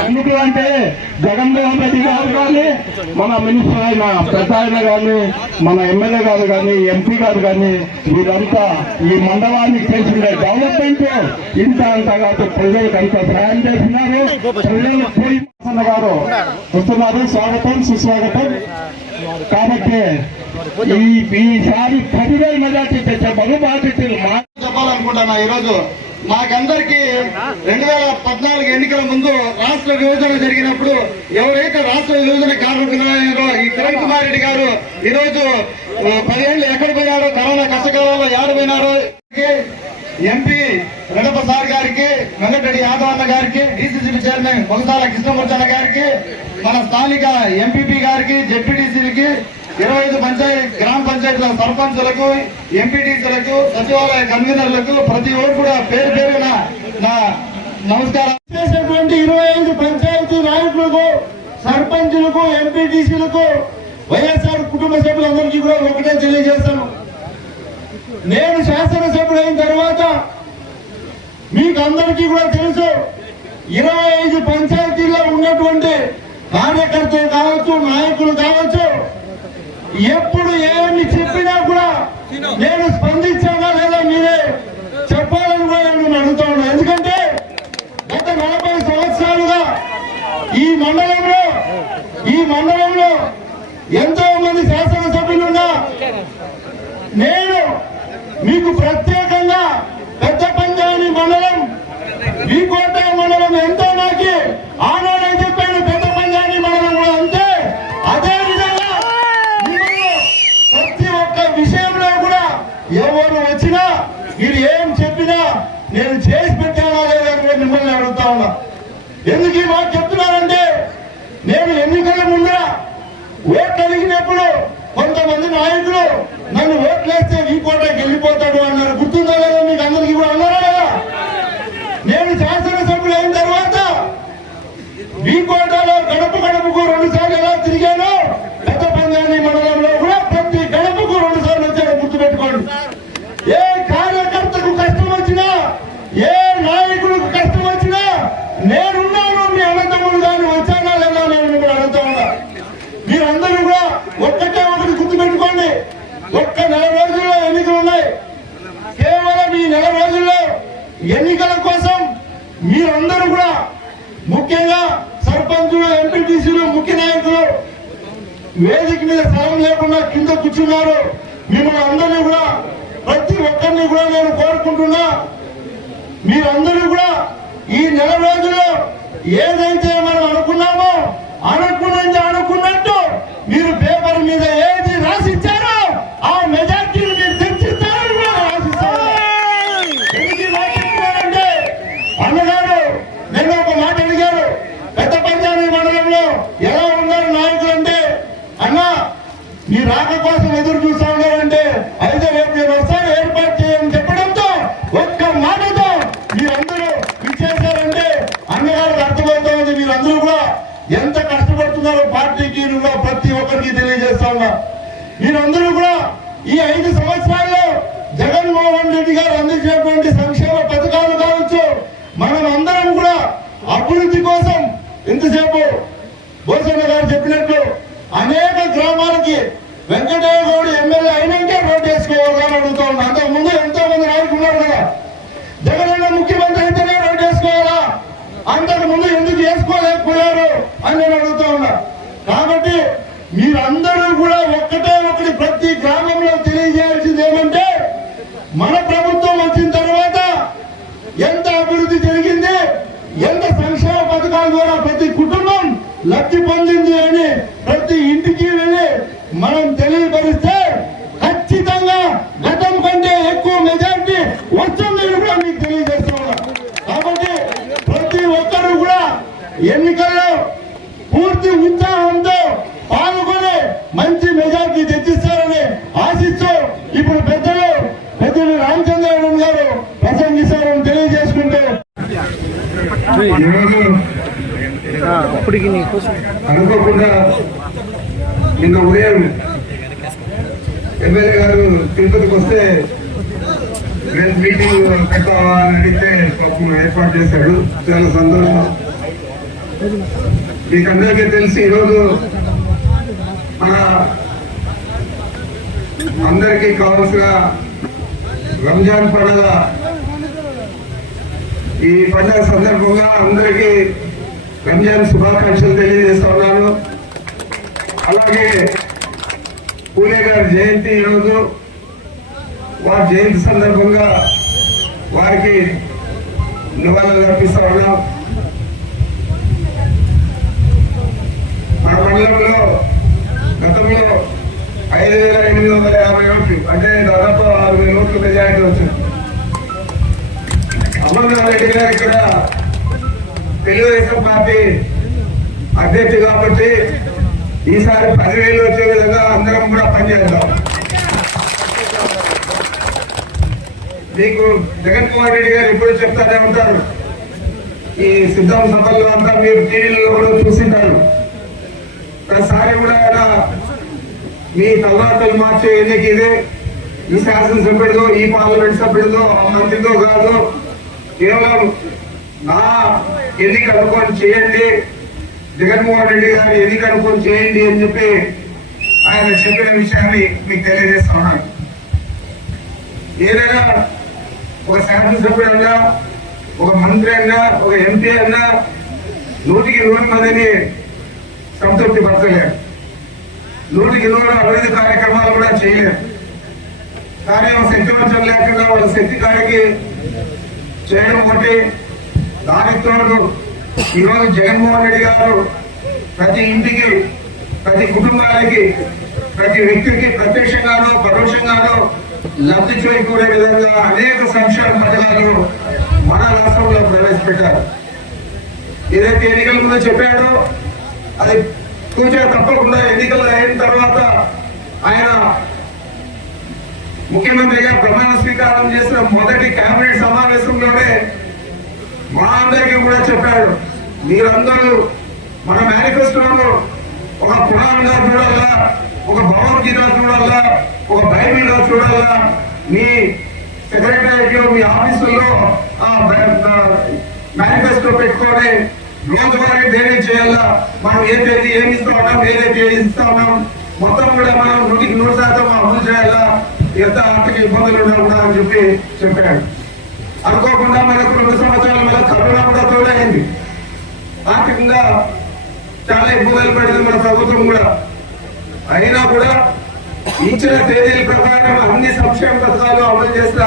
ఎందుకు అంటే జగన్మోహన్ రెడ్డి గారు కానీ మన మినిస్టర్ అయిన ప్రసాద్ కానీ మన ఎమ్మెల్యే గారు కానీ ఎంపీ గారు కానీ వీరంతా ఈ మండలానికి చేసిన డెవలప్మెంట్ ఇంత అంత కాదు ప్రజలకు అంత సహాయం చేస్తున్నారు. ప్రజలు గారు వస్తున్నారు. స్వాగతం సుస్వాగతం. కాబట్టి ఈ ఈసారి పదివేల మెజార్టీ తెచ్చే బహు బాధ్యతలు మా చెప్పాలనుకుంటున్నా ఈరోజు. మాకందరికి రెండు వేల పద్నాలుగు ఎన్నికల ముందు రాష్ట్ర విభజన జరిగినప్పుడు ఎవరైతే రాష్ట్ర విభజన కారణమయ్యారో ఈ కిరణ్ కుమార్ రెడ్డి గారు ఈరోజు పదిహేళ్ళు ఎక్కడ పోయారో కరోనా కష్టకాలంలో ఏడు పోయినారో ఎంపీ రెడప సార్ గారికి వెంకటరెడ్డి యాదవ్ అన్న గారికి డిసిసిబి చైర్మన్ బొగసాల కృష్ణమూర్తి అన్న గారికి మన స్థానిక ఎంపీపీ గారికి జెడ్పీటీసీలకి ఇరవై ఐదు పంచాయతీ గ్రామ పంచాయతీల సర్పంచులకు ఎంపీటీసీలకు సచివాలయ కన్వీనర్లకు ప్రతి ఒక్కరు కూడా పేరు నమస్కారం. చేసినటువంటి ఇరవై ఐదు పంచాయతీ నాయకులకు సర్పంచులకు ఎంపీటీసీలకు వైఎస్ఆర్ కుటుంబ సభ్యులందరికీ కూడా ఒకటే తెలియజేస్తాను. నేను శాసనసభ్యుడు అయిన తర్వాత మీకు అందరికీ కూడా తెలుసు ఇరవై ఐదు పంచాయతీల్లో ఉన్నటువంటి కార్యకర్తలు కావచ్చు నాయకులు కావచ్చు ఎప్పుడు ఏమి చెప్పినా కూడా నేను స్పందించానా లేదా మీరే చెప్పాలని కూడా నేను అడుగుతా ఉన్నాను ఎందుకంటే గత నలభై సంవత్సరాలుగా ఈ మండలంలో ఈ మండలంలో ఎంతో మంది శాసనసభ్యులున్నా నేను మీకు ప్రత్యేకంగా పెద్ద పంచాయతీ మండలం ఈ కోట మండలం ఎంతో నాకు ఆనాడే చెప్పాను పెద్ద పంచాయతీ మండలం కూడా అంతే. అదే విధంగా ప్రతి ఒక్క విషయంలో కూడా ఎవరు వచ్చినా మీరు ఏం చెప్పినా నేను చేసి పెట్టానా లేదా మిమ్మల్ని అడుగుతా ఉన్నా. ఎందుకు ఈ మాట నేను ఎన్నికల ముందర ఓట్లు అడిగినప్పుడు కొంతమంది నాయకులు నన్ను ఓట్లేస్తే ఈ వెళ్ళిపోతాడు అన్నారు. గుర్తుందా లేదా? మీకు అందరికి కూడా అన్నారా లేదా? నేను శాసనసభ్యులు అయిన తర్వాత ఈ కోటలో గడప గడపకు రెండు సార్లు ఎలా తిరిగానో పెద్ద పంజాని మండలంలో కూడా ప్రతి గడపకు రెండు సార్లు వచ్చాడు గుర్తుపెట్టుకోండి. ఏ కార్యకర్తకు కష్టం వచ్చినా ఏ నాయకుడికి కష్టం వచ్చినా నేనున్నాను మీ కానీ వచ్చానా లేదా నేను మిమ్మల్ని అడుగుతా ఉన్నా. మీరందరూ కూడా ఒక్క ఒక్క నెల రోజుల్లో ఎన్నికలు ఉన్నాయి. కేవలం ఈ నెల రోజుల్లో ఎన్నికల కోసం మీరందరూ కూడా ముఖ్యంగా సర్పంచులు ఎంపీటీసీలు ముఖ్య నాయకులు వేదిక మీద స్థలం లేకుండా కింద కూర్చున్నారు. మిమ్మల్ని అందరినీ కూడా ప్రతి ఒక్కరిని కూడా నేను కోరుకుంటున్నా. మీరందరూ కూడా ఈ నెల రోజుల్లో ఏదైతే మనం అనుకున్నామో అనుకున్నది అనుకున్నట్టు మీరు పేపర్ మీద ఏది రాసిచ్చారో ఆ మెజార్టీని మీరు తెచ్చిస్తారని కూడా రాసిస్తారు ఎందుకు ఈ మాట చెప్తున్నానంటే అన్నగారు నిన్న ఒక మాట అడిగారు పెద్ద పంచాయతీ మండలంలో ఎలా ఉన్నారు నాయకులు అంటే అన్నా మీ రాక కోసం ఎదురు చూస్తా ఉన్నారంటే అయితే రేపు నేను వస్తాను ఏర్పాటు చేయని చెప్పడంతో ఒక్క మాటతో మీరందరూ ఇచ్చేసారంటే అన్నగారికి అర్థమవుతుంది మీరందరూ కూడా ఎంత కష్టపడుతున్నారో పార్టీకి నువ్వు ప్రతి ఒక్కరికి తెలియజేస్తా మీరందరూ కూడా ఈ ఐదు సంవత్సరాల్లో జగన్మోహన్ రెడ్డి గారు అందించినటువంటి సంక్షేమ పథకాలు కావచ్చు. మనం అందరం కూడా అభివృద్ధి కోసం ఎంతసేపు భూషణ గారు చెప్పినట్లు అనేక గ్రామాలకి వెంకటయ్య గౌడ్ ఎమ్మెల్యే అయినాకే రోడ్డు వేసుకోవాలని అడుగుతా ఉన్నా. అంతకు ముందు ఎంతో మంది నాయకులు ఉన్నారు కదా. జగనన్న ముఖ్యమంత్రి అయితేనే రోడ్డు వేసుకోవాలా? అంతకు ముందు ఎందుకు వేసుకోలేకపోయారు అని నేను అడుగుతా ఉన్నా. కాబట్టి మీరందరూ ఒక్కటే ఒకటి ప్రతి గ్రామంలో తెలియజేయాల్సింది ఏమంటే మన ప్రభుత్వం వచ్చిన తర్వాత ఎంత అభివృద్ధి జరిగింది ఎంత సంక్షేమ పథకాల ద్వారా ప్రతి కుటుంబం లబ్ధి పొందింది అని ప్రతి ఇంటికి వెళ్ళి మనం తెలియపరిస్తే ఖచ్చితంగా గతం కంటే ఎక్కువ మెజారిటీ వస్తుందని కూడా మీకు తెలియజేస్తున్నా కాబట్టి ప్రతి ఒక్కరూ కూడా ఎన్నికల్లో పూర్తి ఉత్సాహంతో పాల్గొని మంచి మెజార్టీ తెచ్చిస్తారని ఆశిస్తూ ఇప్పుడు పెద్దలు పెద్దలు రామచంద్రరావు గారు ప్రసంగిస్తారని తెలియజేసుకుంటూ ఈరోజు అప్పటికి అనుకోకుండా నిన్న ఉదయం ఎమ్మెల్యే గారు తిరుపతికి వస్తే రేపు మీటింగ్ పెట్టావా అని అడిగితే పాపం ఏర్పాటు చేశాడు. చాలా సంతోషం. మీకు అందరికీ తెలిసి ఈరోజు మన అందరికీ కావాల్సిన రంజాన్ పండుగ ఈ పండుగ సందర్భంగా అందరికీ రంజాన్ శుభాకాంక్షలు తెలియజేస్తా ఉన్నాను. అలాగే పూలే గారి జయంతి ఈరోజు. వారి జయంతి సందర్భంగా వారికి నివాళులు అర్పిస్తా ఉన్నాం. మన మండలంలో గతంలో ఐదు వేల ఎనిమిది వందల యాభై ఓట్లు అంటే దాదాపు ఆరు వేల ఓట్లు మెజారిటీ వచ్చింది. అమర్నాథ్ రెడ్డి గారు ఇక్కడ తెలుగుదేశం పార్టీ అధ్యక్షుడు కాబట్టి ఈసారి పదివేలు వచ్చే విధంగా అందరం కూడా పనిచేద్దాం. మీకు జగన్మోహన్ రెడ్డి గారు ఎప్పుడు చెప్తానే ఉంటారు. ఈ సిద్ధం సభల్లో అంతా మీరు టీవీలో కూడా చూసింటారు. ప్రతిసారి కూడా ఆయన మీ తలరాతలు మార్చే ఎన్నిక ఇదే. ఈ శాసనసభ్యుడిదో ఈ పార్లమెంట్ సభ్యుడిదో ఆ మంత్రితో కాదు కేవలం నా ఎన్నిక అనుకోని చేయండి. జగన్మోహన్ రెడ్డి గారు ఎన్నిక అనుకోని చేయండి అని చెప్పి ఆయన చెప్పిన విషయాన్ని మీకు తెలియజేస్తా ఉన్నాను. ఏదైనా ఒక శాసనసభ్యుడు అన్నా ఒక మంత్రి అన్నా ఒక ఎంపీ అన్నా నూటికి నూరు మందిని సంతృప్తి పరచలేరు. నూటికి నూరు అభివృద్ధి కార్యక్రమాలు కూడా చేయలేరు. కానీ ఒక శక్తివంతం లేకుండా వాళ్ళ శక్తి కాడికి చేయడం ఒకటి. దానికి తోడు ఈరోజు జగన్మోహన్ రెడ్డి గారు ప్రతి ఇంటికి ప్రతి కుటుంబానికి ప్రతి వ్యక్తికి ప్రత్యక్షంగానో పరోక్షంగానో లబ్ధి చేకూరే విధంగా అనేక సంక్షేమ పథకాలు మన రాష్ట్రంలో ప్రవేశపెట్టారు. ఏదైతే ఎన్నికల ముందు చెప్పాడో అది కూర్చో తప్పకుండా ఎన్నికలు అయిన తర్వాత ఆయన ముఖ్యమంత్రిగా ప్రమాణ స్వీకారం చేసిన మొదటి కేబినెట్ సమావేశంలోనే మా అందరికీ కూడా చెప్పాడు మీరందరూ మన మేనిఫెస్టోలో ఒక పురాణంగా చూడాలా ఒక భగవద్గీత చూడాలా ఒక బైబిల్గా చూడాలా? మీ సెక్రటరియట్లో మీ ఆఫీసుల్లో మేనిఫెస్టో పెట్టుకొని రోజువారీ దేని చేయాలా? మనం ఏదైతే ఏమి ఇస్తా ఉన్నాం ఏదైతే ఇస్తా ఉన్నాం? మొత్తం కూడా మనం నూటికి నూరు శాతం అమలు చేయాలా? ఎంత ఆర్థిక ఇబ్బందులు ఉండకుండా అని చెప్పి చెప్పాడు. అనుకోకుండా మనకు రెండు సంవత్సరాల మళ్ళీ కరోనా కూడా తోడైంది. ఆర్థికంగా చాలా ఇబ్బందులు పడింది మన ప్రభుత్వం కూడా. అయినా కూడా ఇచ్చిన తేదీల ప్రకారం అన్ని సంక్షేమ పథకాలు అమలు చేసిన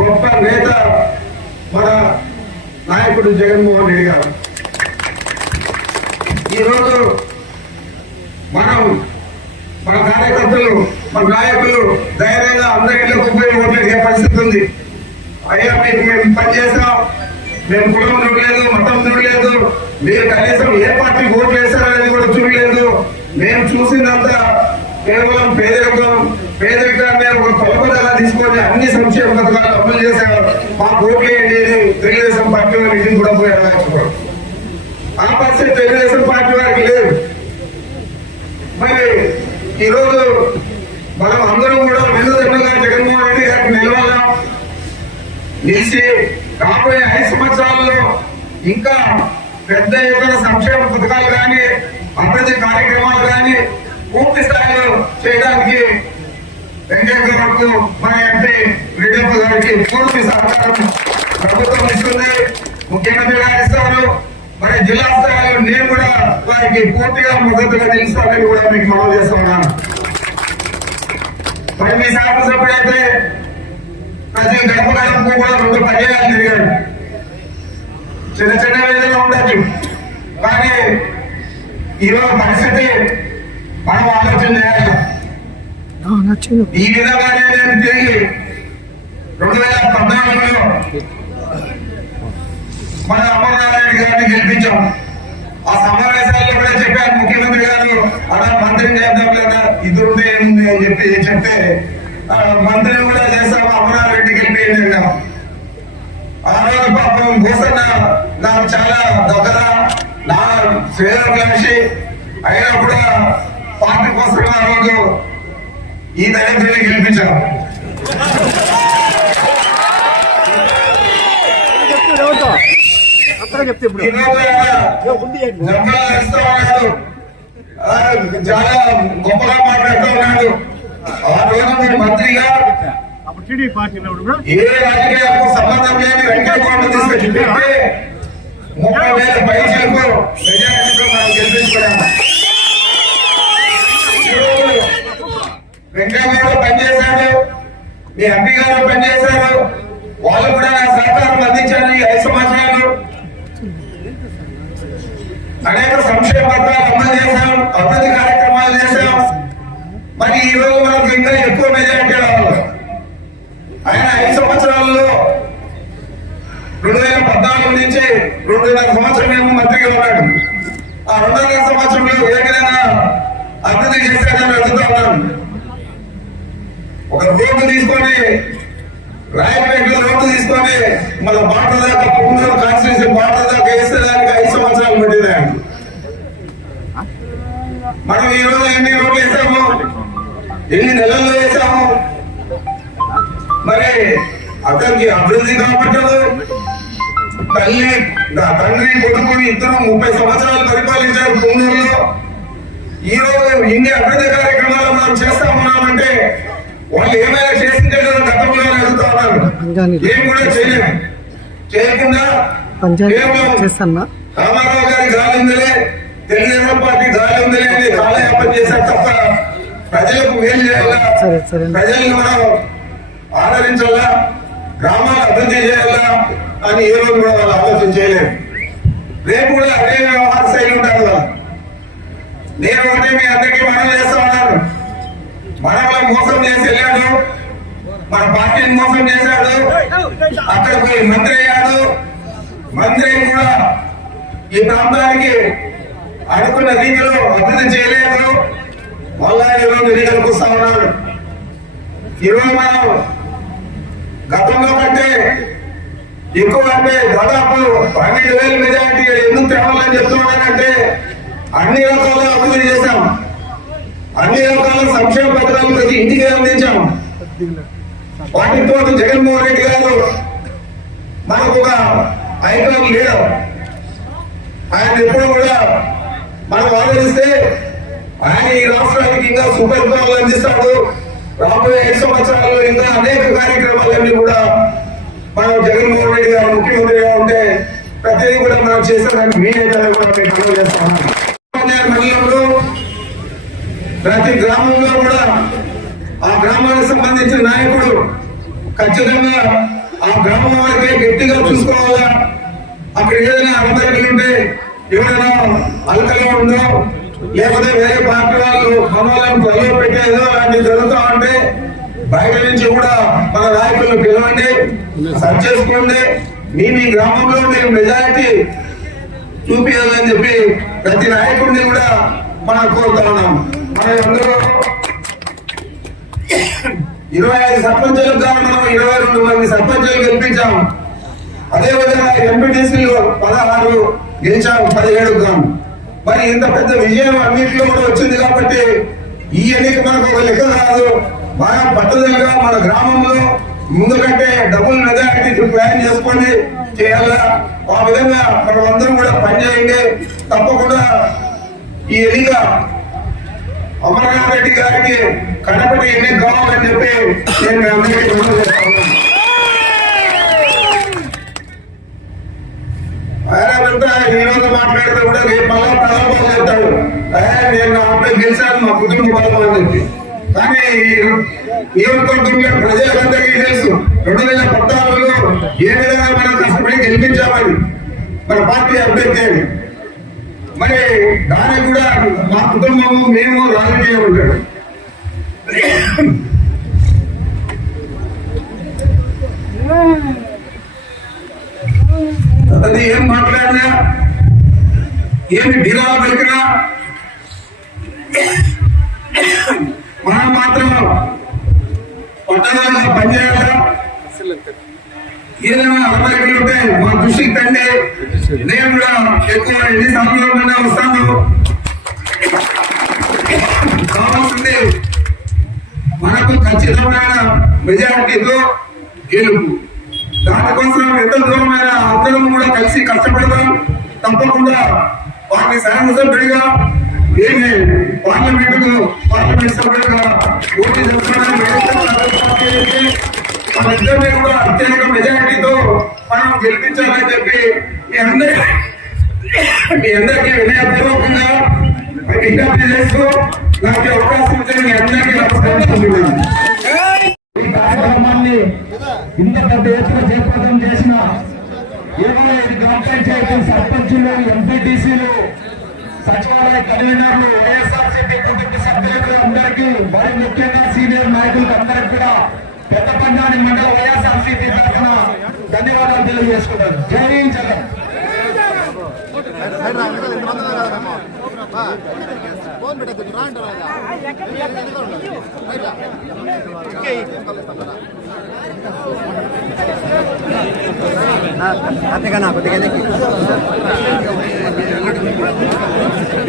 గొప్ప నేత మన నాయకుడు జగన్మోహన్ రెడ్డి గారు. ఈరోజు మనం మన కార్యకర్తలు మన నాయకులు ధైర్యంగా అందరి ఇళ్ళకు పోయి ఓట్లు పరిస్థితి ఉంది. అయ్యా మీకు మేము పనిచేస్తాం. మేము కులం చూడలేదు మతం చూడలేదు. మీరు కనీసం ఏ పార్టీ ఓట్లు వేశారనేది కూడా చూడలేదు. మేము చూసిందంతా కేవలం పేదరికం పేదరికాన్ని ఒక కొలబదలా తీసుకొని అన్ని సంక్షేమ పథకాలు అమలు చేశారు. మా ఓట్లు ఏంటి తెలుగుదేశం పార్టీ వారి ఇంటికి కూడా పోయి ఆ పరిస్థితి తెలుగుదేశం పార్టీ వారికి లేదు. మరి ఈరోజు మనం అందరం కూడా వెన్నుదన్నుగా జగన్మోహన్ రెడ్డి గారికి నిలవాలా నిలిచి రాబోయే ఐదు సంవత్సరాల్లో ఇంకా పెద్ద ఎత్తున సంక్షేమ పథకాలు కానీ అభివృద్ధి కార్యక్రమాలు కానీ పూర్తి స్థాయిలో చేయడానికి వెంకయ్య గారు మన ఎంపీ రెడ్డప్ప గారికి పూర్తి సహకారం ప్రభుత్వం ఇస్తుంది. ముఖ్యమంత్రి గారు ఇస్తారు. మరి జిల్లా స్థాయిలో నేను కూడా వారికి పూర్తిగా మద్దతుగా నిలుస్తానని కూడా మీకు మనం చేస్తున్నాను మరి మీ శాసనసభ్యుడైతే ప్రతి గడప గడపకు కూడా రెండు పర్యాయాలు తిరిగాడు చిన్న చిన్న వేదన ఉండొచ్చు. కానీ ఈరోజు పరిస్థితి మనం ఆలోచన చేయాలి. ఈ విధంగానే నేను తిరిగి రెండు వేల పద్నాలుగులో మన అమర్నారాయణ గారిని గెలిపించాం. ఆ సమావేశాల్లో అలా మంత్రిని చేద్దాం లేదా ఇద్దరుంటే ఉంది అని చెప్పి చెప్తే మంత్రిని కూడా చేస్తాము అమరారెడ్డికి వెళ్ళిపోయింది అన్నాం ఆ రోజు పాపం భూసన్న నాకు చాలా దగ్గర నా శ్రేయోభిలాషి అయినా కూడా పార్టీ కోసం ఆ రోజు ఈ దళితుల్ని గెలిపించాం అక్కడ చెప్తే ఇప్పుడు. చాలా గొప్పగా మాట్లాడుతూ ఉన్నాడు ఆ రోజు మంత్రిగా ఏ రాజకీయాలకు సంబంధం లేని పెట్టి ముప్పై వేల పైసలకు మనం పనిచేశాడు మీ ఎంపీ గారు పనిచేశారు. వాళ్ళు కూడా నా సహకారం అందించాను ఈ ఐదు సంవత్సరాలు అనేక సంక్షేమ పథకాలు అమలు చేశాం అభివృద్ధి కార్యక్రమాలు చేశాం. మరి ఈ రోజు మనకు ఇంకా ఎక్కువ మెజారిటీ రావాలి. ఆయన ఐదు సంవత్సరాల్లో రెండు వేల పద్నాలుగు నుంచి రెండున్నర సంవత్సరం మేము మంత్రిగా ఉన్నాడు ఆ రెండున్నర సంవత్సరంలో ఏ విధంగా అభివృద్ధి చేశాడని అడుగుతా ఉన్నాను. ఒక రోడ్డు తీసుకొని రాయపేటలో రోడ్డు తీసుకొని మన బాట దాకా పుంగూరు కాన్స్టిట్యూషన్ బాట దాకా వేస్తే దానికి ఐదు సంవత్సరాలు పట్టింది ఆయన మనం ఈ రోజు ఎన్ని రోడ్లు వేసాము ఎన్ని నెలల్లో వేసాము మరి అతనికి అభివృద్ధి కాబట్టదు తల్లి తండ్రి కొడుకు ఇద్దరు ముప్పై సంవత్సరాలు పరిపాలించారు పుంగూరులో ఈ రోజు ఇన్ని అభివృద్ధి కార్యక్రమాలు మనం చేస్తా ఉన్నామంటే వాళ్ళు ఏమైనా చేసిందే కదా గతంలో అడుగుతా ఉన్నారు. ఏం కూడా చేయలేము. చేయకుండా రామారావు గారి గాలి ఉందిలే తెలుగుదేశం పార్టీ గాలి ఉందిలే అని కాలయాపన చేశారు తప్ప ప్రజలకు మేలు చేయాలా. ప్రజల్ని మనం ఆదరించాలా? గ్రామాలు అభివృద్ధి చేయాలా? అని ఏ రోజు కూడా వాళ్ళు ఆలోచన చేయలేరు రేపు కూడా అదే వ్యవహార శైలి ఉంటారు కదా. నేను ఒకటే మీ అందరికీ మనం చేస్తా ఉన్నాను. మనలో మోసం చేసి వెళ్ళాడు. మన పార్టీని మోసం చేశాడు. అక్కడ పోయి మంత్రి అయ్యాడు. మంత్రి కూడా ఈ ప్రాంతానికి అనుకున్న రీతిలో అభివృద్ధి చేయలేదు. మళ్ళా ఈరోజు ఎన్నికలకు వస్తా ఉన్నాడు ఈరోజు మనం గతంలో కంటే ఎక్కువ అంటే దాదాపు పన్నెండు వేల మెజారిటీ ఎందుకు తేవాలని చెప్తున్నానంటే అన్ని రకాల అభివృద్ధి చేశాం. అన్ని రకాల సంక్షేమ పథకాలు ప్రతి ఇంటికి అందించాం. వాటితో జగన్మోహన్ రెడ్డి గారు మనకు ఒక ఐకాన్ లీడర్. ఆయన ఎప్పుడు కూడా మనం ఆలోచిస్తే ఆయన ఈ రాష్ట్రానికి ఇంకా సుపరిపాలన అందిస్తాడు. రాబోయే ఐదు సంవత్సరాల్లో ఇంకా అనేక కార్యక్రమాలన్నీ కూడా మనం జగన్మోహన్ రెడ్డి గారు ముఖ్యమంత్రిగా ఉంటే ప్రతిదీ కూడా మనం చేస్తామని మీ నేతలు కూడా మనవి మండలంలో ప్రతి గ్రామంలో కూడా ఆ గ్రామానికి సంబంధించిన నాయకుడు ఖచ్చితంగా ఆ గ్రామం వారికే గట్టిగా చూసుకోవాలా? అక్కడ ఏదైనా అలకలు ఉంటే ఎవరైనా అలకలో ఉందో? లేకపోతే వేరే పార్టీ వాళ్ళు మనవాళ్ళని ప్రజలు పెట్టేదో అలాంటివి జరుగుతా ఉంటే బయట నుంచి కూడా మన నాయకులను పిలవండి సర్చ్ చేసుకోండి. మీ మీ గ్రామంలో మీరు మెజారిటీ చూపించాలని చెప్పి ప్రతి నాయకుడిని కూడా మనం కోరుతా ఉన్నాం. మన అందరూ ఇరవై ఐదు సర్పంచులకు కానీ మనం ఇరవై రెండు మంది సర్పంచులు గెలిపించాం. అదే విధంగా పదహారు గెలిచాం పదిహేడు గ్రాము మరి ఇంత పెద్ద విజయం అన్నింటిలో కూడా వచ్చింది కాబట్టి ఈ ఎన్నిక మనకు ఒక లెక్క కాదు. బాగా పట్టుదలగా మన గ్రామంలో ముందు కంటే డబుల్ మెజారిటీ ప్లాన్ చేసుకొని చేయాలా? ఆ విధంగా మనం అందరం కూడా పనిచేయండి. తప్పకుండా ఈ ఎన్నిక అమర్నాథ్ రెడ్డి గారికి కడపటి ఎన్నిక కావాలని చెప్పి నేను మీ అందరికీ విన్నపం చేస్తాను. ఆయన వెంట ఈ రోజు మాట్లాడితే కూడా రేపు మళ్ళా ప్రారంభం చేస్తాడు "అయ్యా, నేను నా అబ్బాయి గెలిచాను మా కానీ ఈ నియోజకవర్గంలో ప్రజలందరికీ తెలుసు రెండు వేల పద్నాలుగులో ఏ విధంగా మనం కష్టపడి గెలిపించామని మన పార్టీ అభ్యర్థి మరి దానికి కూడా మా కుటుంబము మేము రాజకీయం ఉంటాడు అది ఏం మాట్లాడినా ఏమి ఢీలా పెట్టినా మనం మాత్రం పట్టణాలుగా పనిచేయాలా ఏదైనా అలవాట్లు ఉంటే మా దృష్టికి తండ్రి నేను కూడా ఎక్కువ ఎన్ని సమయంలోనే వస్తాను. కావాల్సింది మనకు ఖచ్చితమైన మెజారిటీతో గెలుపు. దానికోసం ఎంత దూరమైన అందరం కూడా కలిసి కష్టపడదాం. తప్పకుండా వారిని శాసనసభ్యుడిగా ఏమి పార్లమెంట్ పార్లమెంట్ సభ్యులుగా పోటీ చేస్తున్నారని మన కూడా అత్యధిక మెజారిటీతో మనం గెలిపించాలని చెప్పి మీ అందరి మీ అందరికీ వినయపూర్వకంగా విజ్ఞప్తి చేస్తూ నాకు అవకాశం ఇచ్చిన మీ అందరికీ నమస్కారం ఈ కార్యక్రమాన్ని ఇంత పెద్ద ఎత్తున జయప్రదం చేసిన ఇరవై ఐదు గ్రామ పంచాయతీ సర్పంచులు ఎంపీటీసీలు సచివాలయ కన్వీనర్లు వైఎస్ఆర్సీపీ కుటుంబ సభ్యులకు అందరికీ మరి ముఖ్యంగా సీనియర్ నాయకులకు అందరికి కూడా పెద్ద పంచాయతీ మండల వైఎస్ఆర్సీపీ తరఫున ధన్యవాదాలు తెలియజేసుకుంటాను జై జగన్ అంతేగానా కొద్దిగా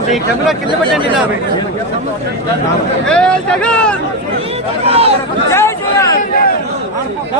మీ కెమెరా కింద పెట్టండి నా ఏ జగన్ జై జగన్